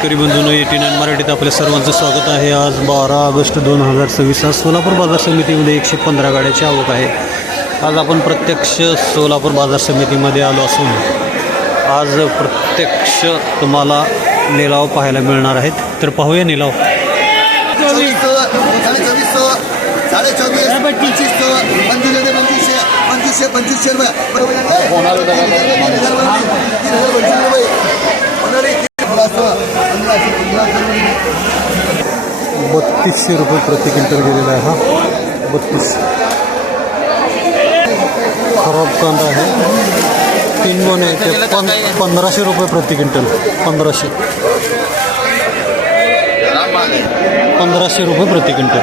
शेतकरी बंधूंनो 89 मराठीत आपल्या सर्वांचं स्वागत आहे। आज 12 ऑगस्ट 2026 आज सोलापूर बाजार समितीमध्ये 115 गाड्याची आवक आहे। आज आपण प्रत्यक्ष सोलापूर बाजार समितीमध्ये आलो असून आज प्रत्यक्ष तुम्हाला निलाव पाहायला मिळणार आहेत। तर पाहूया निलाव। 3200 रुपये प्रति क्विंटल गेलेला आहे। हा 32 खराब कांदा आहे। 3 गोणे आहे ते 1500 रुपये प्रति क्विंटल। 1500 रुपये प्रति क्विंटल।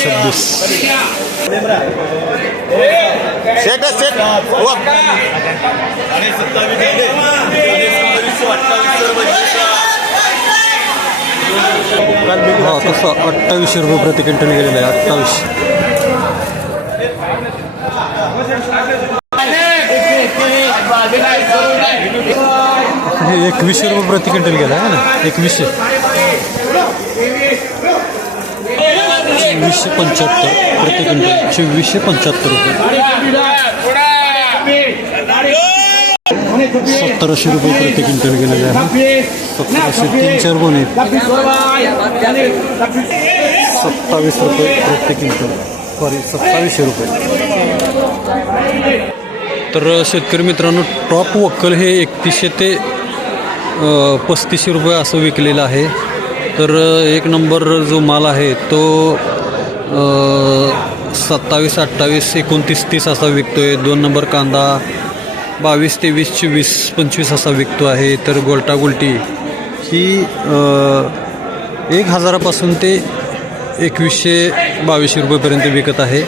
26 हाँ तसं 2800 रुपये प्रति क्विंटल गेलेलं आहे। 28 हे 2100 रुपये प्रति क्विंटल गेला आहे ना। 2175 प्रति क्विंटल। 2475 रुपये। 1700 रुपये प्रति क्विंटल गेलेले आहे। 1700 3-4 गोणे 27 रुपये प्रति क्विंटल। सॉरी 2700 रुपये। तर शेतकरी मित्रांनो टॉप वक्कल हे 3100 ते 3500 रुपये असं विकलेलं आहे। तर एक नंबर जो माल आहे तो 27, 28, 29, 30 असा विकतोय। 2 नंबर कांदा 22, 23, 24, 25 असा विकतो आहे। तर गोल्टा गुलटी ही 1000पासून ते 2100-2200 रुपयेपर्यंत विकत आहे।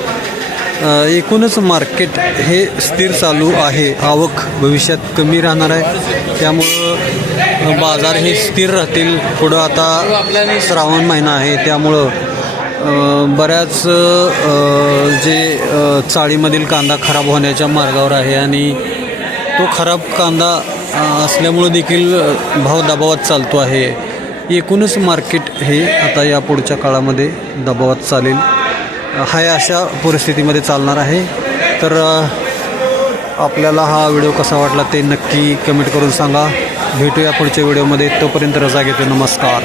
एकूणच मार्केट हे स्थिर चालू आहे। आवक भविष्यात कमी राहणार आहे, त्यामुळं बाजार हे स्थिर राहतील। पुढं आता श्रावण महिना आहे, त्यामुळं बऱ्याच जे चाळीमधील कांदा खराब होण्याच्या मार्गावर आहे आणि तो खराब कांदा असल्यामुळं देखील भाव दबावात चालतो आहे। एकूणच मार्केट हे आता या पुढच्या काळामध्ये दबावात चालेल हाय अशा परिस्थितीमध्ये चालणार आहे। तर आपल्याला हा व्हिडिओ कसा वाटला ते नक्की कमेंट करून सांगा। भेटूया पुढच्या व्हिडिओमध्ये। तोपर्यंत रजा घेतो। नमस्कार।